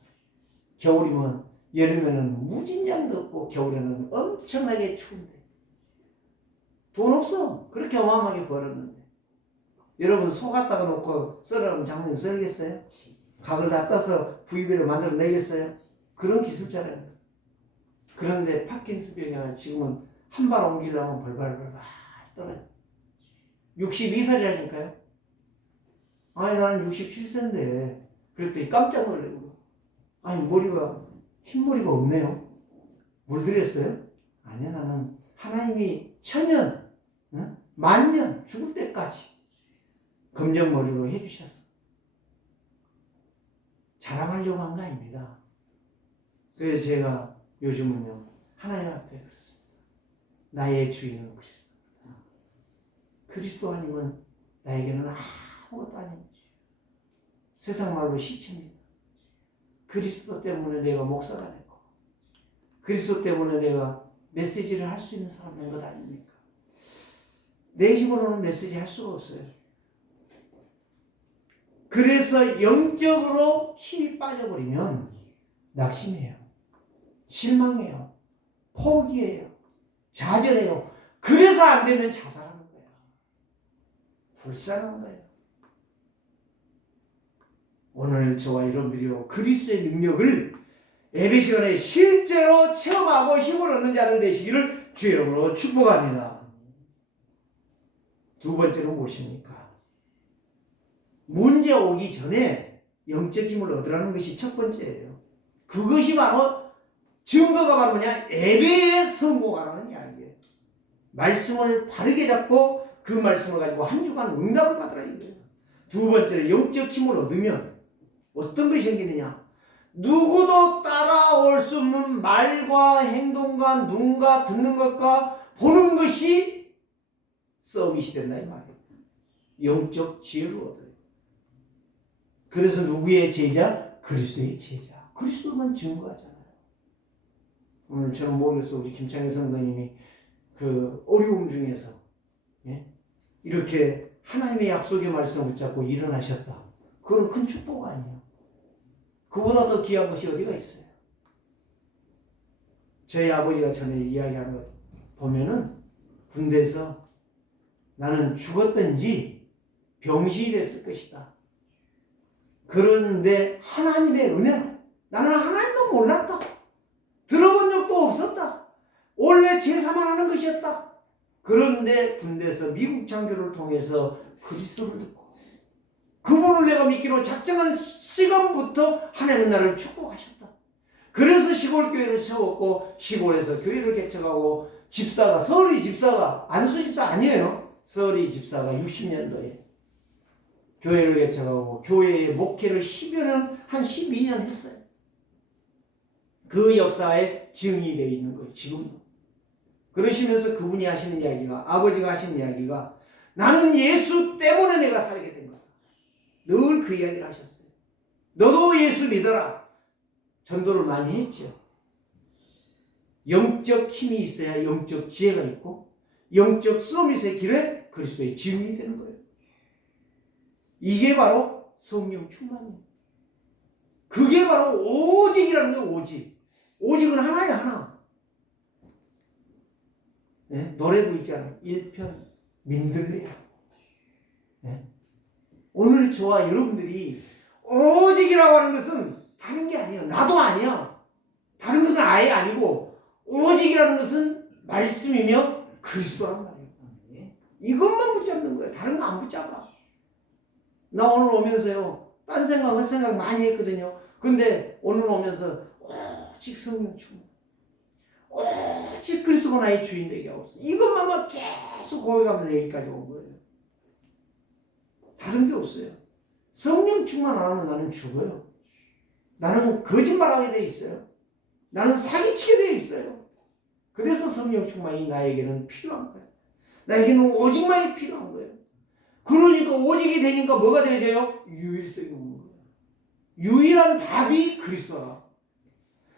겨울이면, 여름에는 무진장도 없고 겨울에는 엄청나게 추운데 돈 없어. 그렇게 어마어마하게 벌었는데. 여러분 소 갖다가 놓고 썰으라면 장모님 썰겠어요? 각을 다 떠서 부위별로 만들어내겠어요? 그런 기술자라는. 그런데 파킨스병이 지금은 한 발 옮기려면 벌벌벌 떨어요. 62살이라니까요. 아니 나는 67세인데 그랬더니 깜짝 놀래고, 아니 머리가 흰머리가 없네요. 물들였어요? 아니야, 나는 하나님이 천년, 만년 죽을 때까지 검정머리로 해주셨어. 자랑하려고 한 거 아닙니다. 그래서 제가 요즘은요 하나님 앞에 그렇습니다. 나의 주인은 그리스도입니다. 그리스도 아니면 나에게는 아무것도 아닙니다. 세상 말로 시체입니다. 그리스도 때문에 내가 목사가 됐고, 그리스도 때문에 내가 메시지를 할 수 있는 사람 된 것 아닙니까? 내 힘으로는 메시지 할 수가 없어요. 그래서 영적으로 힘이 빠져버리면 낙심해요. 실망해요. 포기해요. 좌절해요. 그래서 안 되면 자살하는 거예요. 불쌍한 거예요. 오늘 저와 여러분들이요, 그리스도의 능력을 예배 시간에 실제로 체험하고 힘을 얻는 자들 되시기를 주의 이름으로 축복합니다. 두 번째로 무엇입니까? 문제 오기 전에 영적 힘을 얻으라는 것이 첫 번째예요. 그것이 바로 증거가 바로 뭐냐? 예배에 성공하라는 이야기예요. 말씀을 바르게 잡고 그 말씀을 가지고 한 주간 응답을 받으라 이거예요. 두 번째로 영적 힘을 얻으면 어떤 것이 생기느냐? 누구도 따라올 수 없는 말과 행동과 눈과 듣는 것과 보는 것이 서밋이 된다 이 말이에요. 영적 지혜를 얻어요. 그래서 누구의 제자? 그리스도의 제자. 그리스도만 증거하잖아요. 오늘 저는 모르겠어. 우리 김창희 성도님이 그 어려움 중에서 이렇게 하나님의 약속의 말씀을 붙잡고 일어나셨다. 그건 큰 축복 아니에요. 그보다 더 귀한 것이 어디가 있어요? 저희 아버지가 전에 이야기하는 것 보면은 군대에서 나는 죽었든지 병실했을 것이다. 그런데 하나님의 은혜로 나는 하나님도 몰랐다. 들어본 적도 없었다. 원래 제사만 하는 것이었다. 그런데 군대에서 미국 장교를 통해서 그리스도를 듣고 그분을 내가 믿기로 작정한 시간부터 하나님 나를 축복하셨다. 그래서 시골 교회를 세웠고 시골에서 교회를 개척하고 집사가 서울이 집사가 안수 집사 아니에요. 서울이 집사가 60년도에 교회를 개척하고 교회의 목회를 10여 년, 한 12년 했어요. 그 역사에 증이 되어 있는 거예요. 지금도. 그러시면서 그분이 하시는 이야기가 아버지가 하시는 이야기가 나는 예수 때문에 내가 살게 된 거다. 늘 그 이야기를 하셨어요. 너도 예수 믿어라. 전도를 많이 했죠. 영적 힘이 있어야 영적 지혜가 있고 영적 서밋의 길에 그리스도의 증인이 되는 거예요. 이게 바로 성령 충만이에요. 그게 바로 오직이라는 거예요. 오직. 오직은 하나예요. 하나. 네? 노래도 있잖아요. 1편 민들레야. 네? 오늘 저와 여러분들이 오직이라고 하는 것은 다른 게 아니에요. 나도 아니야. 다른 것은 아예 아니고 오직이라는 것은 말씀이며 그리스도란 말이에요. 이것만 붙잡는 거예요. 다른 거 안 붙잡아. 나 오늘 오면서요. 딴 생각, 헛생각 많이 했거든요. 근데 오늘 오면서 오직 성령 충만. 오직 그리스도가 나의 주인 되게 하옵소서. 이것만 계속 고백하면서 여기까지 온 거예요. 다른 게 없어요. 성령 충만 안 하면 나는 죽어요. 나는 거짓말하게 돼 있어요. 나는 사기치게 돼 있어요. 그래서 성령 충만이 나에게는 필요한 거예요. 나에게는 오직만이 필요한 거예요. 그러니까 오직이 되니까 뭐가 되죠? 유일성이 오는 거예요. 유일한 답이 그리스도라.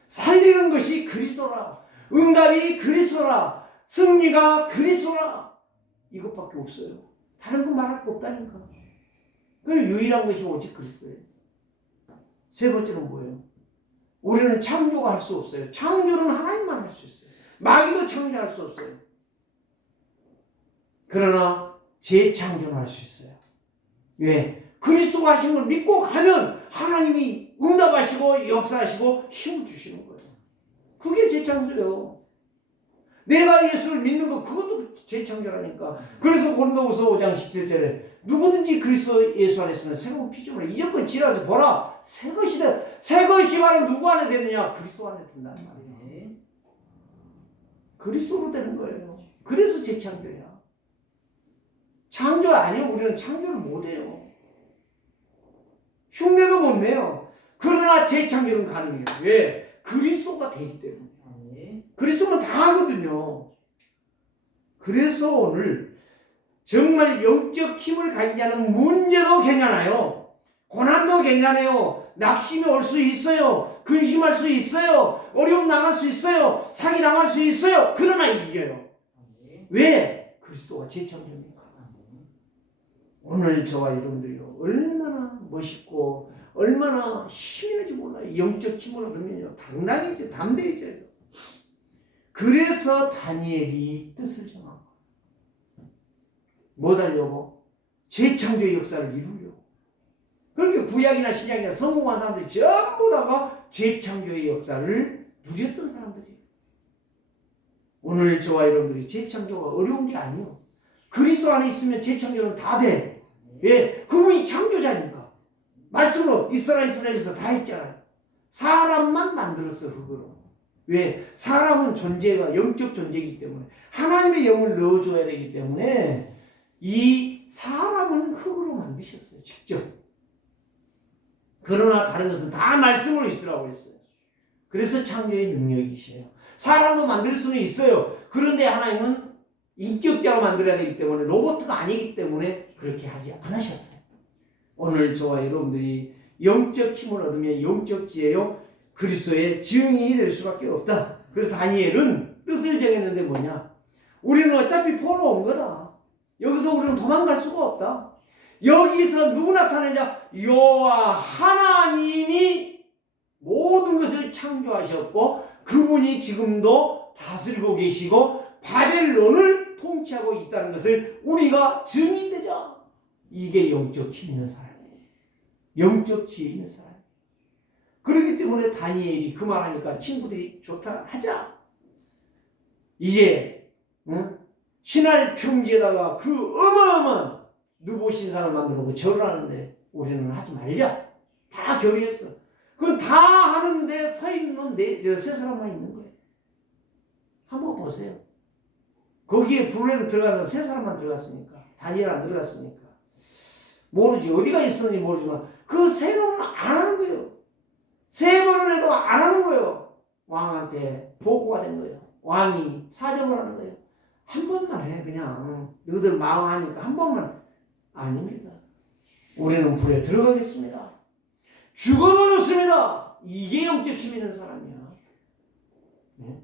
살리는 것이 그리스도라. 응답이 그리스도라. 승리가 그리스도라. 이것밖에 없어요. 다른 거 말할 거 없다니까. 그 유일한 것이 오직 그리스도예요. 세 번째는 뭐예요? 우리는 창조가 할 수 없어요. 창조는 하나님만 할 수 있어요. 마귀도 창조할 수 없어요. 그러나 재창조는 할 수 있어요. 왜? 그리스도가 하신 걸 믿고 가면 하나님이 응답하시고 역사하시고 힘을 주시는 거예요. 그게 재창조예요. 내가 예수를 믿는 거 그것도 재창조라니까. 그래서 고린도후서 5장 17절에 누구든지 그리스도 예수 안에 있으면 새로운 피조물이라. 이제껏 지나서 보라 새 것이 돼. 새 것이 바로 누구 안에 되느냐? 그리스도 안에 된다는 말이에요. 그리스도로 되는 거예요. 그래서 재창조야. 창조 아니요. 우리는 창조를 못해요. 흉내도 못 내요. 그러나 재창조는 가능해요. 왜? 그리스도가 되기 때문에. 그리스도는 다 하거든요. 그래서 오늘 정말 영적 힘을 가진 자는 문제도 괜찮아요. 고난도 괜찮아요. 낙심이 올 수 있어요. 근심할 수 있어요. 어려움 당할 수 있어요. 사기 당할 수 있어요. 그러나 이겨요. 왜? 그리스도가 재창조니까. 오늘 저와 여러분들이요. 얼마나 멋있고 얼마나 힘이는지 몰라요. 영적 힘을 얻으면요. 당당해져요. 담대해져요. 그래서 다니엘이 뜻을 정하고 뭐 하려고? 재창조의 역사를 이루려고. 그러니까 구약이나 신약이나 성공한 사람들이 전부 다가 재창조의 역사를 누렸던 사람들이에요. 오늘 저와 여러분들이 재창조가 어려운 게 아니에요. 그리스도 안에 있으면 재창조는 다 돼. 예, 그분이 창조자니까. 말씀으로 이스라엘에서 다 했잖아요. 사람만 만들었어 흙으로. 왜? 사람은 존재가 영적 존재이기 때문에 하나님의 영을 넣어줘야 되기 때문에 이 사람은 흙으로 만드셨어요. 직접. 그러나 다른 것은 다 말씀으로 있으라고 했어요. 그래서 창조의 능력이시에요. 사람도 만들 수는 있어요. 그런데 하나님은 인격자로 만들어야 되기 때문에 로봇가 아니기 때문에 그렇게 하지 않으셨어요. 오늘 저와 여러분들이 영적 힘을 얻으면 영적 지혜요 그리스도의 증인이 될 수밖에 없다. 그래서 다니엘은 뜻을 정했는데 뭐냐? 우리는 어차피 포로 온 거다. 여기서 우리는 도망갈 수가 없다. 여기서 누구 나타내자? 여호와 하나님이 모든 것을 창조하셨고 그분이 지금도 다스리고 계시고 바벨론을 통치하고 있다는 것을 우리가 증인되자. 이게 영적 힘 있는 사람이에요. 영적 지혜 있는 사람. 그렇기 때문에 다니엘이 그 말하니까 친구들이 좋다 하자. 이제 신할 평지에다가 그 어마어마한 느보신상을 만들어 놓고 절을 하는데 우리는 하지 말자. 다 결의했어. 그건 다 하는데 서 있는 세 사람만 있는 거예요. 한번 보세요. 거기에 불에 들어가서 세 사람만 들어갔으니까 다니엘 안 들어갔으니까 모르지. 어디가 있었는지 모르지만 그 세 놈은 안 하는 거예요. 세 번을 해도 안 하는 거예요. 왕한테 보고가 된 거예요. 왕이 사정을 하는 거예요. 한 번만 해. 그냥 너희들 마음 하니까 한 번만. 아닙니다. 우리는 불에 들어가겠습니다. 죽어도 좋습니다. 이게 영적 힘 있는 사람이야. 네?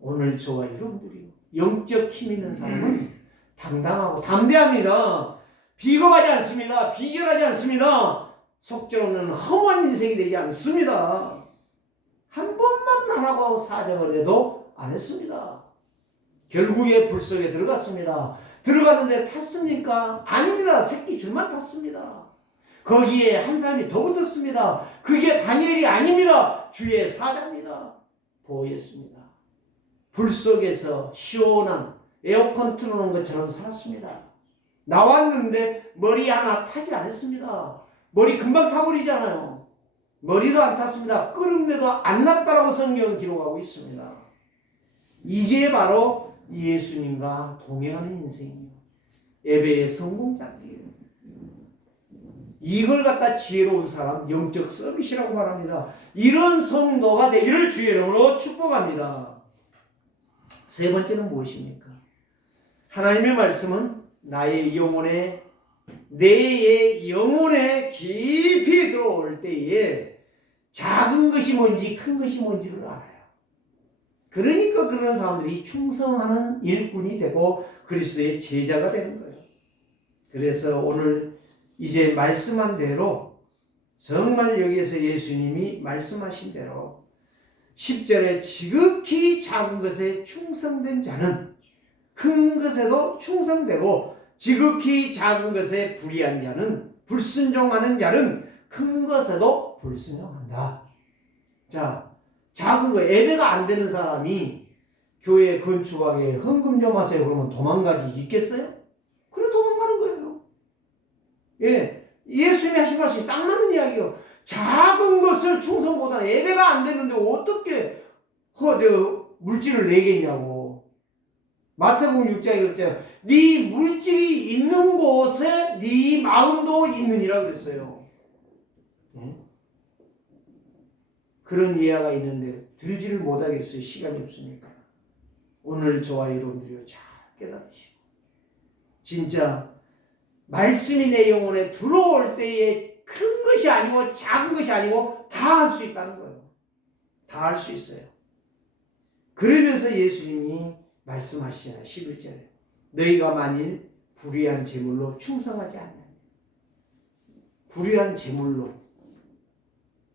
오늘 저와 여러분들이 영적 힘 있는 사람은 당당하고 담대합니다. 비겁하지 않습니다. 비결하지 않습니다. 속절없는 험한 인생이 되지 않습니다. 한 번만 하라고 사정을 해도 안 했습니다. 결국에 불 속에 들어갔습니다. 들어갔는데 탔습니까? 아닙니다. 새끼 줄만 탔습니다. 거기에 한 사람이 더 붙었습니다. 그게 다니엘이 아닙니다. 주의 사자입니다. 보호했습니다. 불 속에서 시원한 에어컨 틀어놓은 것처럼 살았습니다. 나왔는데 머리 하나 타지 않았습니다. 머리 금방 타버리잖아요. 머리도 안 탔습니다. 끄름내도 안 났다라고 성경은 기록하고 있습니다. 이게 바로 예수님과 동행하는 인생이에요. 예배의 성공작이에요. 이걸 갖다 지혜로운 사람, 영적 서밋이라고 말합니다. 이런 성도가 되기를 주의 이름으로 축복합니다. 세 번째는 무엇입니까? 하나님의 말씀은 나의 영혼에 내의 영혼에 깊이 들어올 때에 작은 것이 뭔지 큰 것이 뭔지를 알아요. 그러니까 그런 사람들이 충성하는 일꾼이 되고 그리스도의 제자가 되는 거예요. 그래서 오늘 이제 말씀한 대로 정말 여기에서 예수님이 말씀하신 대로 10절에 지극히 작은 것에 충성된 자는 큰 것에도 충성되고 지극히 작은 것에 불의한 자는 불순종하는 자는 큰 것에도 불순종한다. 자, 작은 거 예배가 안 되는 사람이 교회 건축하게 헌금 좀 하세요 그러면 도망가기 있겠어요? 그래 도망가는 거예요. 예, 예수님이 하신 말씀이 딱 맞는 이야기예요. 작은 것을 충성보다 예배가 안 되는데 어떻게 물질을 내겠냐고. 마태복음 6장에 그랬잖아요. 네 물질이 있는 곳에 네 마음도 있느니라 그랬어요. 네? 그런 예화가 있는데 들지를 못하겠어요. 시간이 없으니까. 오늘 저와 여러분들이 잘 깨달으시고 진짜 말씀이 내 영혼에 들어올 때에 큰 것이 아니고 작은 것이 아니고 다 할 수 있다는 거예요. 다 할 수 있어요. 그러면서 예수님이 말씀하시잖아요. 11절에 너희가 만일 불의한 제물로 충성하지 않냐. 불의한 제물로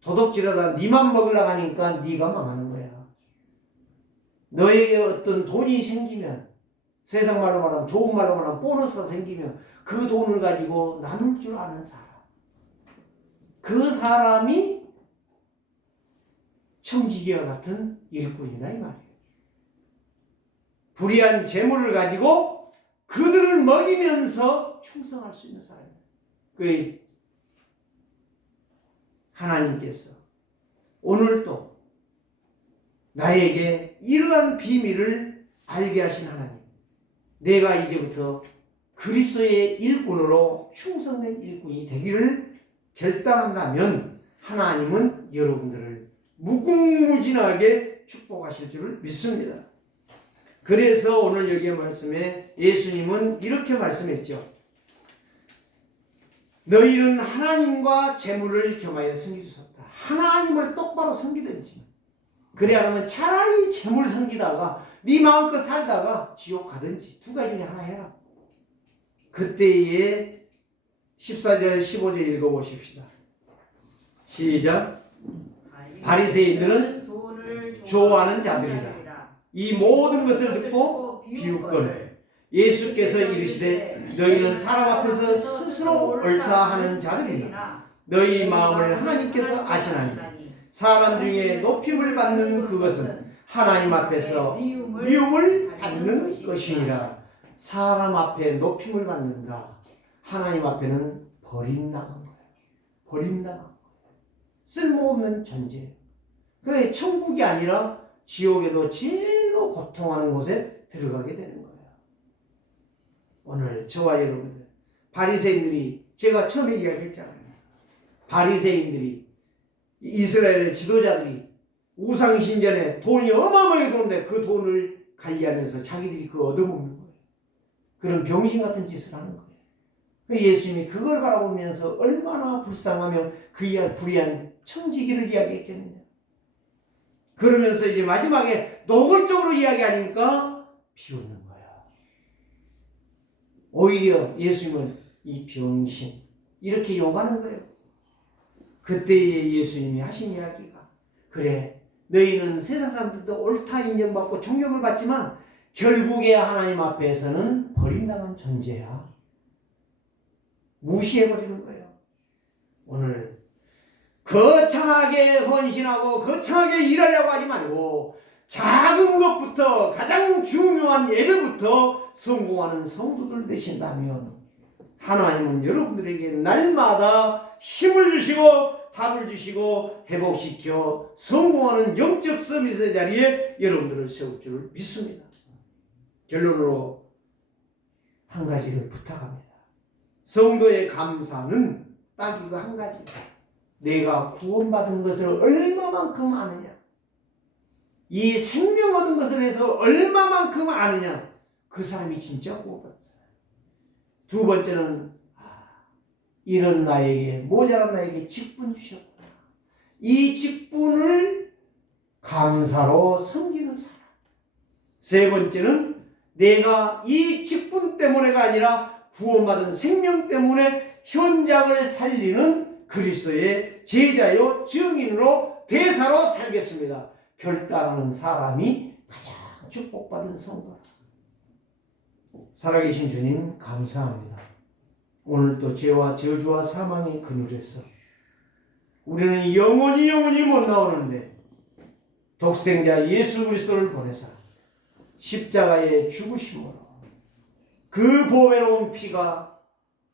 도둑질하다 니만 먹으려고 하니까 니가 망하는 거야. 너에게 어떤 돈이 생기면 세상 말로 말하면 좋은 말로 말하면 보너스가 생기면 그 돈을 가지고 나눌 줄 아는 사람. 그 사람이 청지기와 같은 일꾼이다 이 말이에요. 불의한 재물을 가지고 그들을 먹이면서 충성할 수 있는 사람이에요. 그 하나님께서 오늘도 나에게 이러한 비밀을 알게 하신 하나님. 내가 이제부터 그리스도의 일꾼으로 충성된 일꾼이 되기를 결단한다면 하나님은 여러분들을 무궁무진하게 축복하실 줄을 믿습니다. 그래서 오늘 여기의 말씀에 예수님은 이렇게 말씀했죠. 너희는 하나님과 재물을 겸하여 섬기셨다. 하나님을 똑바로 섬기든지, 그래야 하면 차라리 재물 섬기다가 네 마음껏 살다가 지옥 가든지 두 가지 중에 하나 해라. 그때의 14절 15절 읽어보십시다. 시작. 바리새인들은 좋아하는 자들이라. 이 모든 것을 듣고 비웃거늘 예수께서 이르시되 너희는 사람 앞에서 스스로 옳다 하는 자들이라. 너희 마음을 하나님께서 아시나니 사람 중에 높임을 받는 그것은 하나님 앞에서 미움을 받는 것이니라. 사람 앞에 높임을 받는다. 하나님 앞에는 버림당한 거예요. 버림당한 거예요. 쓸모없는 존재. 그래 천국이 아니라 지옥에도 제일로 고통하는 곳에 들어가게 되는 거예요. 오늘 저와 여러분들, 바리새인들이, 제가 처음에 이야기했잖아요. 바리새인들이, 이스라엘의 지도자들이 우상신전에 돈이 어마어마하게 들어오는데 그 돈을 관리하면서 자기들이 그거 얻어먹는 거예요. 그런 병신 같은 짓을 하는 거예요. 예수님이 그걸 바라보면서 얼마나 불쌍하며 그 불의한 청지기를 이야기했겠느냐. 그러면서 이제 마지막에 노골적으로 이야기하니까 비웃는 거야. 오히려 예수님은 이 병신 이렇게 욕하는 거예요. 그때의 예수님이 하신 이야기가, 그래 너희는 세상 사람들도 옳다 인정받고 존경을 받지만 결국에 하나님 앞에서는 버림당한 존재야. 무시해버리는 거예요. 오늘 거창하게 헌신하고 거창하게 일하려고 하지 말고 작은 것부터, 가장 중요한 예배부터 성공하는 성도들 되신다면 하나님은 여러분들에게 날마다 힘을 주시고 답을 주시고 회복시켜 성공하는 영적 서비스 자리에 여러분들을 세울 줄 믿습니다. 결론으로 한 가지를 부탁합니다. 성도의 감사는 딱 이거 한 가지. 내가 구원받은 것을 얼마만큼 아느냐, 이 생명 얻은 것에 대해서 얼마만큼 아느냐, 그 사람이 진짜 구원받은 사람. 두 번째는 이런 나에게, 모자란 나에게 직분 주셨구나. 이 직분을 감사로 섬기는 사람. 세 번째는 내가 이 직분 때문에가 아니라 구원받은 생명 때문에 현장을 살리는 그리스도의 제자요 증인으로 대사로 살겠습니다. 결단하는 사람이 가장 축복받은 성도라. 살아계신 주님 감사합니다. 오늘도 죄와 저주와 사망의 그늘에서 우리는 영원히 못 나오는데 독생자 예수 그리스도를 보내사 십자가의 죽으심으로 그 보배로운 피가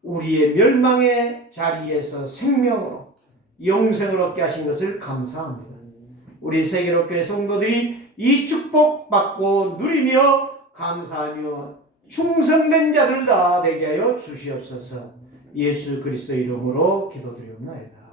우리의 멸망의 자리에서 생명으로 영생을 얻게 하신 것을 감사합니다. 우리 세계로교회 성도들이 이 축복 받고 누리며 감사하며 충성된 자들 다 되게 하여 주시옵소서. 예수 그리스도 이름으로 기도드리옵나이다.